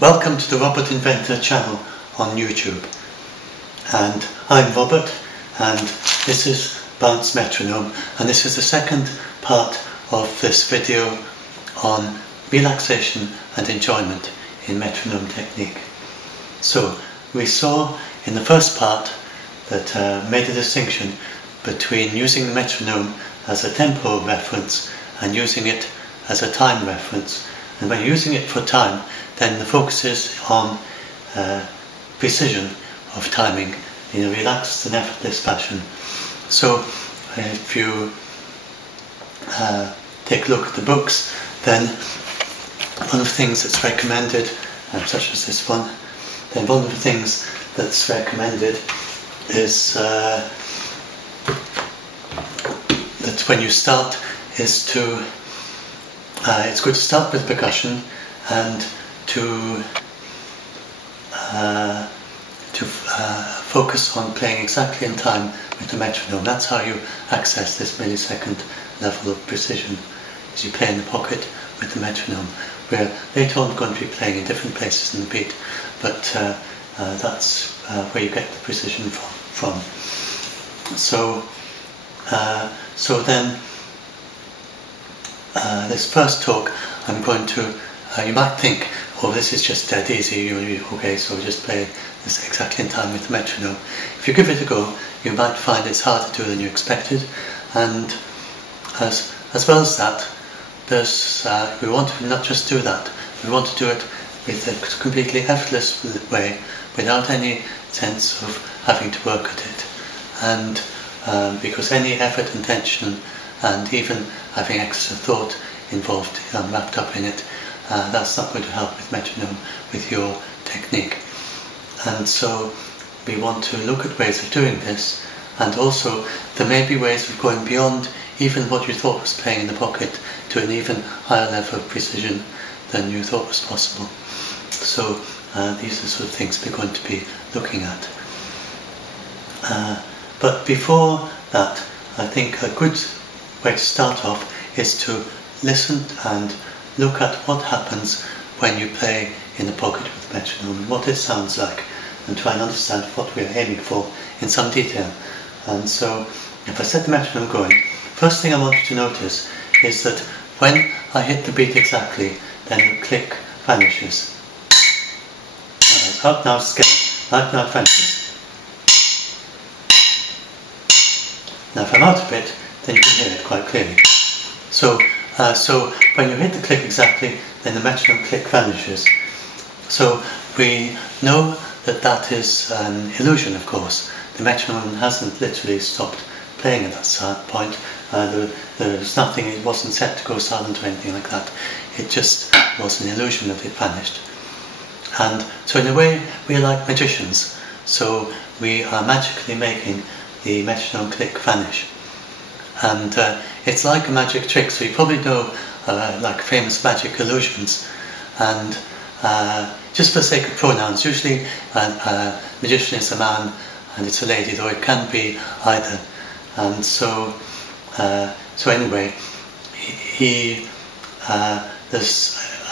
Welcome to the Robert Inventor channel on YouTube. And I'm Robert, and this is Bounce Metronome, and this is the second part of this video on relaxation and enjoyment in metronome technique. So we saw in the first part that made a distinction between using the metronome as a tempo reference and using it as a time reference. And when you're using it for time, then the focus is on precision of timing in a relaxed and effortless fashion. So if you take a look at the books, then one of the things that's recommended, such as this one, then one of the things that's recommended is that when you start is to it's good to start with percussion and to focus on playing exactly in time with the metronome. That's how you access this millisecond level of precision, as you play in the pocket with the metronome, where later on you're going to be playing in different places in the beat, but that's where you get the precision from. So then this first talk, I'm going to, you might think, oh, this is just dead easy, okay, so we'll just play this exactly in time with the metronome. If you give it a go, you might find it's harder to do than you expected, and as well as that, we want to not just do that, we want to do it with a completely effortless way, without any sense of having to work at it. And because any effort and tension and even having extra thought involved, wrapped up in it, that's not going to help with metronome, with your technique. And so we want to look at ways of doing this, and also there may be ways of going beyond even what you thought was playing in the pocket to an even higher level of precision than you thought was possible. So these are the sort of things we're going to be looking at. But before that, I think a good way to start off is to listen and look at what happens when you play in the pocket with the metronome and what it sounds like, and try and understand what we're aiming for in some detail. And so if I set the metronome going, first thing I want you to notice is that when I hit the beat exactly, then the click vanishes. Out now scale, out now it vanishes. Now if I'm out of it, then you can hear it quite clearly. So when you hit the click exactly, then the metronome click vanishes. So we know that that is an illusion, of course. The metronome hasn't literally stopped playing at that point. There's nothing, it wasn't set to go silent or anything like that. It just was an illusion that it vanished. And so in a way, we're like magicians. So we are magically making the metronome click vanish. And it's like a magic trick, so you probably know like famous magic illusions. And just for the sake of pronouns, usually a magician is a man and it's a lady, though it can be either. And so anyway,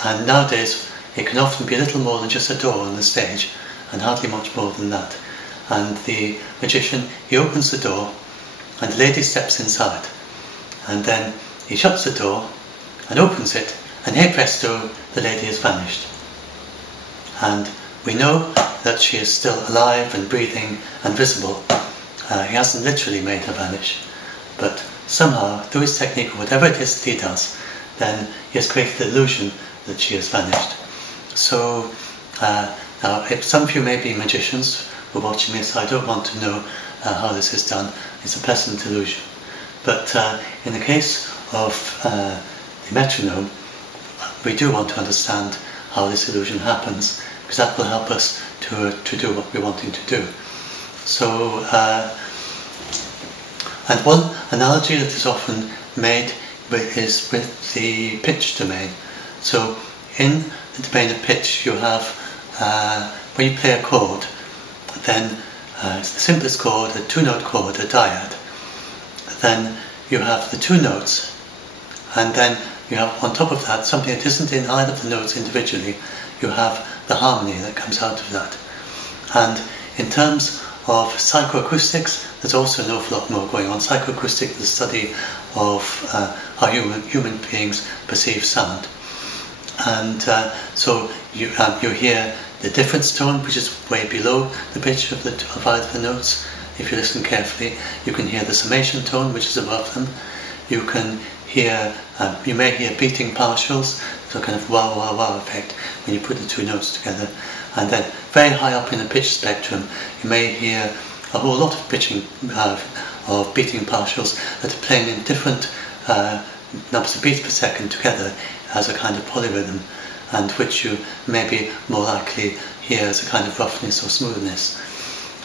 and nowadays it can often be a little more than just a door on the stage, and hardly much more than that. And the magician, he opens the door, and the lady steps inside, and then he shuts the door and opens it, and hey presto, the lady has vanished. And we know that she is still alive and breathing and visible. He hasn't literally made her vanish, but somehow, through his technique or whatever it is that he does, then he has created the illusion that she has vanished. So now, if some of you may be magicians who are watching this, I don't want to know how this is done. It's a pleasant illusion. But in the case of the metronome, we do want to understand how this illusion happens, because that will help us to do what we're wanting to do. So, and one analogy that is often made is with the pitch domain. So in the domain of pitch, you have, when you play a chord, then it's the simplest chord, a two-note chord, a dyad. Then you have the two notes, and then you have on top of that something that isn't in either of the notes individually. You have the harmony that comes out of that. And in terms of psychoacoustics, there's also an awful lot more going on. Psychoacoustic is the study of how human beings perceive sound. And so you hear the difference tone, which is way below the pitch of either of the notes. If you listen carefully, you can hear the summation tone, which is above them. You can hear, you may hear beating partials, so kind of wow, wow, wow effect when you put the two notes together. And then very high up in the pitch spectrum, you may hear a whole lot of pitching, of beating partials that are playing in different numbers of beats per second together as a kind of polyrhythm, and which you may be more likely hear as a kind of roughness or smoothness.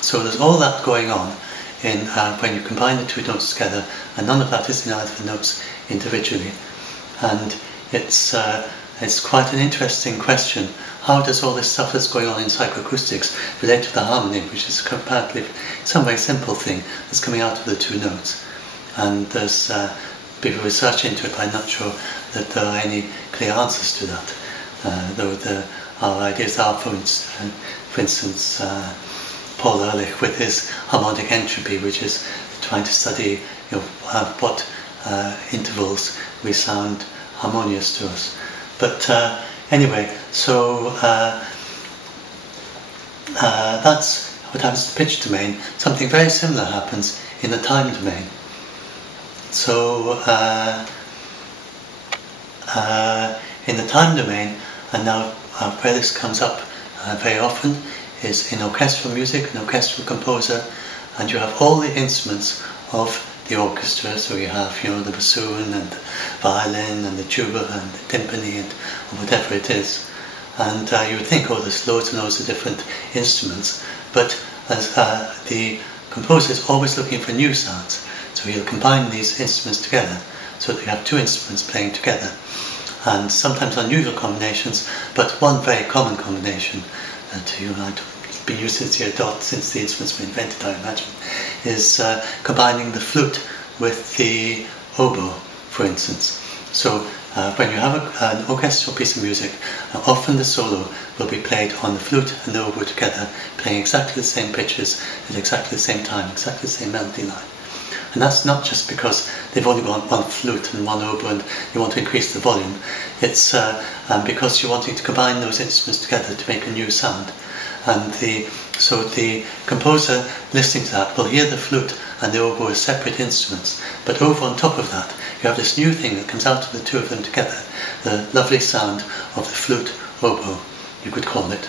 So there's all that going on in when you combine the two notes together, and none of that is in either of the notes individually. And it's quite an interesting question. How does all this stuff that's going on in psychoacoustics relate to the harmony, which is comparatively, in some way, simple thing that's coming out of the two notes? And there's people research into it, but I'm not sure that there are any clear answers to that. Though our ideas are, for instance, Paul Ehrlich with his harmonic entropy, which is trying to study what intervals we sound harmonious to us. But anyway, so that's what happens to the pitch domain. Something very similar happens in the time domain. So in the time domain, and now where this comes up very often is in orchestral music, an orchestral composer, and you have all the instruments of the orchestra. So you have, the bassoon and the violin and the tuba and the timpani and whatever it is. And you would think, oh, there's loads and loads of different instruments, but as the composer is always looking for new sounds, so he'll combine these instruments together so that you have two instruments playing together. And sometimes unusual combinations, but one very common combination that I've been used since the instruments were invented, I imagine, is combining the flute with the oboe, for instance. So when you have an orchestral piece of music, often the solo will be played on the flute and the oboe together, playing exactly the same pitches at exactly the same time, exactly the same melody line. And that's not just because they've only got one flute and one oboe and you want to increase the volume. It's because you're wanting to combine those instruments together to make a new sound. And so the composer listening to that will hear the flute and the oboe as separate instruments, but over on top of that you have this new thing that comes out of the two of them together, the lovely sound of the flute oboe, you could call it,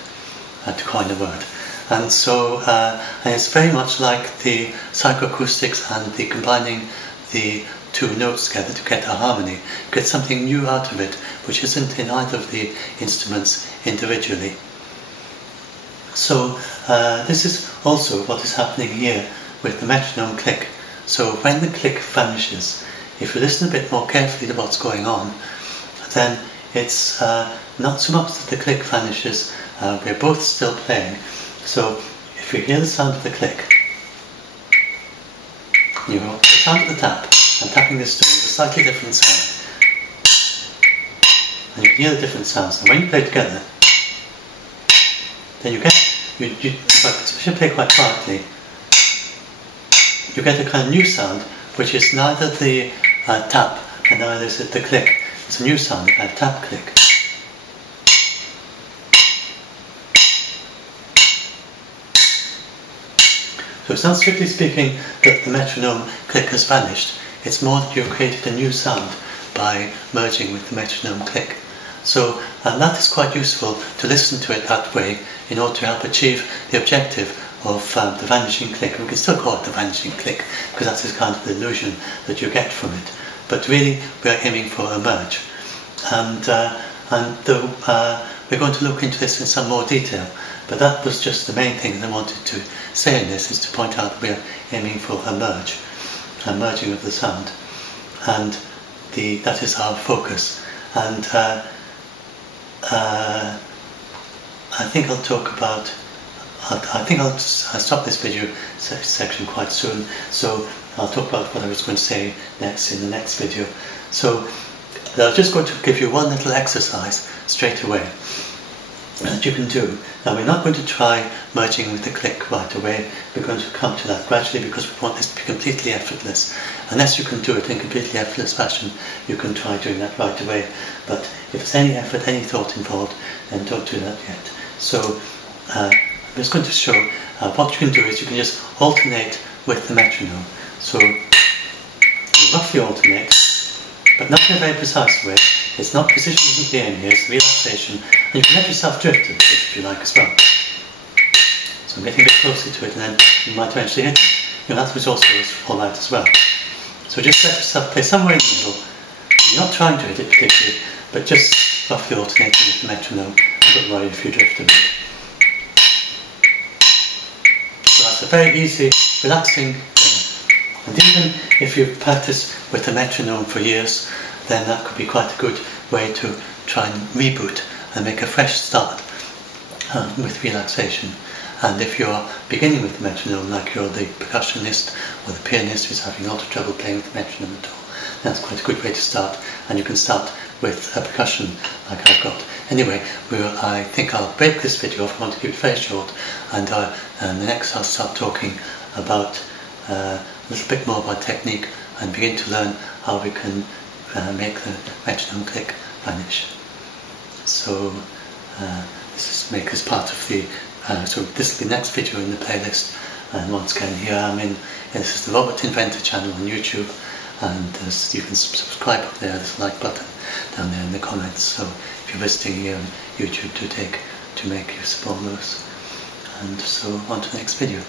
to coin a word. And so and it's very much like the psychoacoustics and the combining the two notes together to get a harmony. You get something new out of it which isn't in either of the instruments individually. So this is also what is happening here with the metronome click. So when the click vanishes, if you listen a bit more carefully to what's going on, then it's not so much that the click vanishes, we're both still playing. So if you hear the sound of the click, the sound of the tap, I'm tapping this stone, it's a slightly different sound. And you can hear the different sounds. And when you play together, then you get, especially if you play quite quietly, you get a kind of new sound, which is neither the tap and neither is it the click. It's a new sound, a kind of tap click. So it's not strictly speaking that the metronome click has vanished, it's more that you've created a new sound by merging with the metronome click. So that is quite useful to listen to it that way in order to help achieve the objective of the vanishing click. We can still call it the vanishing click because that's the kind of illusion that you get from it. But really we are aiming for a merge. And we're going to look into this in some more detail. But that was just the main thing that I wanted to say in this, is to point out that we are aiming for a merge, a merging of the sound. And that is our focus. And I think I'll talk about, I'll stop this video section quite soon, so I'll talk about what I was going to say next in the next video. So But I'm just going to give you one little exercise straight away that you can do. Now we're not going to try merging with the click right away. We're going to come to that gradually because we want this to be completely effortless. Unless you can do it in completely effortless fashion, you can try doing that right away. But if there's any effort, any thought involved, then don't do that yet. So I'm just going to show what you can do is you can just alternate with the metronome. So you roughly alternate, but not in a very precise way. It's not precision isn't the aim here, it's relaxation. And you can let yourself drift a bit if you like as well. So I'm getting a bit closer to it and then you might eventually hit it. You know, that was also alright as well. So just let yourself play somewhere in the middle. You're not trying to hit it particularly, but just roughly alternating with the metronome. Don't worry if you drift a bit. So that's a very easy, relaxing thing. And even if you've practiced with the metronome for years, then that could be quite a good way to try and reboot and make a fresh start with relaxation. And if you're beginning with the metronome, like you're the percussionist or the pianist who's having a lot of trouble playing with the metronome at all, that's quite a good way to start. And you can start with a percussion like I've got. Anyway, I think I'll break this video off. I want to keep it very short, and the next I'll start talking about a little bit more about technique and begin to learn how we can make the metronome click vanish. So this is part of the so this is the next video in the playlist. And once again, here I'm in. This is the Robert Inventor channel on YouTube, and you can subscribe up there. There's a like button down there in the comments. So if you're visiting here on YouTube, to make use of all those. And so on to the next video.